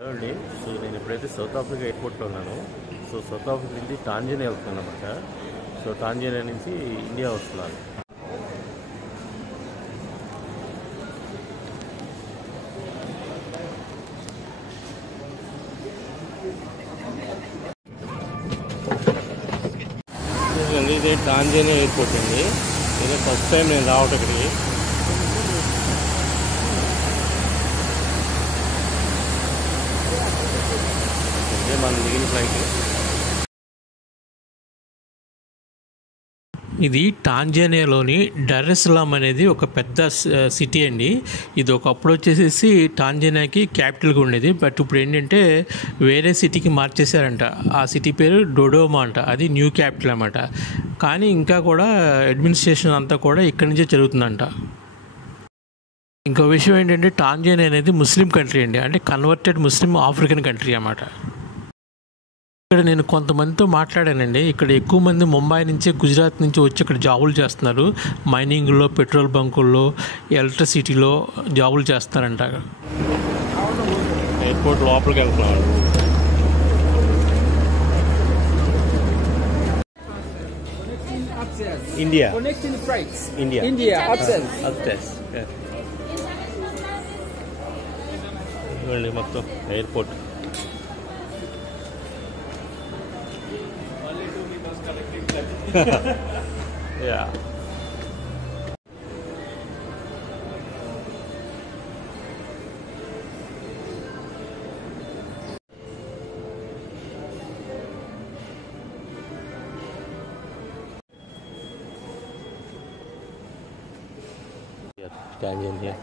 Hello అండి. So నేను ఇప్పుడైతే సౌత్ ఆఫ్రికా ఎయిర్పోర్ట్లో ఉన్నాను. సో సౌత్ ఆఫ్రికా నుంచి టాంజానియా వెళ్తున్నాను అనమాట. సో టాంజానియా నుంచి ఇండియా వస్తున్నాను. ఇదే టాంజానియా ఎయిర్పోర్ట్ అండి. ఇదే ఫస్ట్ టైం నేను రావటం ఇక్కడికి. ఇదే మనం దిగిన ఫ్లైట్. ఇది టాంజానియాలోని డర్ ఎస్ సలామ్ అనేది ఒక పెద్ద సిటీ అండి. ఇది ఒకప్పుడు వచ్చేసేసి టాంజానియాకి క్యాపిటల్గా ఉండేది. బట్ ఇప్పుడు ఏంటంటే వేరే సిటీకి మార్చేశారంట. ఆ సిటీ పేరు డొడోమా అంట. అది న్యూ క్యాపిటల్ అన్నమాట. కానీ ఇంకా కూడా అడ్మినిస్ట్రేషన్ అంతా కూడా ఇక్కడి నుంచే జరుగుతుందంట. ఇంకో విషయం ఏంటంటే టాంజానియా అనేది ముస్లిం కంట్రీ అండి. అంటే కన్వర్టెడ్ ముస్లిం ఆఫ్రికన్ కంట్రీ అన్నమాట. ఇక్కడ నేను కొంతమందితో మాట్లాడానండి. ఇక్కడ ఎక్కువ మంది ముంబై నుంచి, గుజరాత్ నుంచి వచ్చి ఇక్కడ జాబులు చేస్తున్నారు. మైనింగ్లో, పెట్రోల్ బంకుల్లో, ఎలక్ట్రిసిటీలో జాబులు చేస్తారంట. ఎయిర్పోర్ట్ లోపలికి వెళ్తున్నాను. India Connecting flights. India upstairs. Upstairs. ఇవ్వండి మొత్తం ఎయిర్పోర్ట్. Yeah. Tanzania.